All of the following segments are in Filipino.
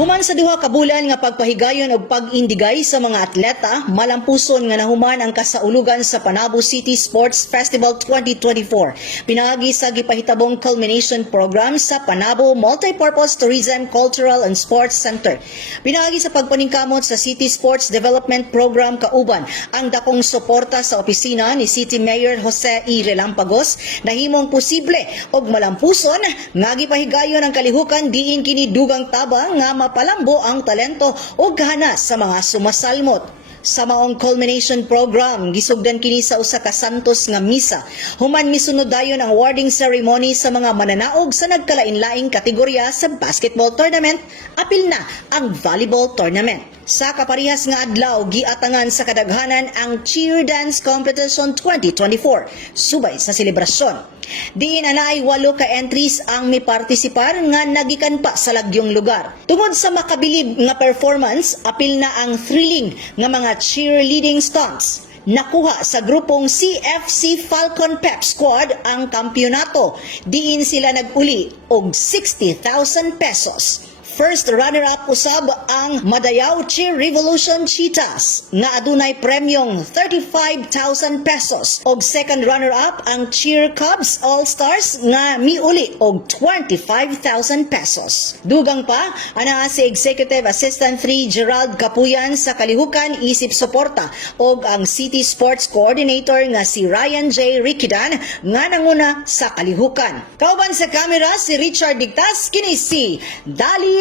Human sa duha ka bulan nga pagpahigayon og pag-indigay sa mga atleta, malampuson nga nahuman ang kasaulugan sa Panabo City Sports Festival 2024. Pinaagi sa gipahitabong culmination program sa Panabo Multipurpose Tourism, Cultural and Sports Center. Pinaagi sa pagpaningkamot sa City Sports Development Program kauban ang dakong suporta sa opisina ni City Mayor Jose E. Relampagos na himong posible og malampuson nga gipahigayon ang kalihukan diin kini dugang tabang nga mapalambo ang talento o ganas sa mga sumasalmot. Sa maong culmination program, gisugdan kini sa usa ka santos nga misa. Human misunod dayon ang awarding ceremony sa mga mananaog sa nagkalain-laing kategorya sa basketball tournament, apil na ang volleyball tournament. Sa kaparehas nga adlaw, giatangan sa kadaghanan ang Cheer Dance Competition 2024, subay sa selebrasyon. Diin anay 8 ka entries ang mipartisipar nga nagikan pa sa lagyong lugar. Tungod sa makabilib nga performance, apil na ang thrilling nga mga cheerleading stunts. Nakuha sa grupong CFC Falcon Pep Squad ang kampyonato. Diin sila nag-uli og 60,000 pesos. First runner-up usab ang Madayao Cheer Revolution Cheetahs na adunay premyong 35,000 pesos og second runner-up ang Cheer Cubs All-Stars nga miuli og 25,000 pesos. Dugang pa ana si Executive Assistant 3 Gerald Capuyan sa kalihukan isip suporta og ang City Sports Coordinator nga si Ryan J. Riquidan nga nanguna sa kalihukan. Kauban sa kamera si Richard Digtas, kini si Dali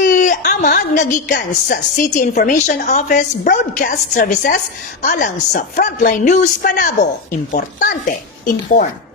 Amag nagikan sa City Information Office Broadcast Services alang sa Frontline News Panabo. Importante, inform.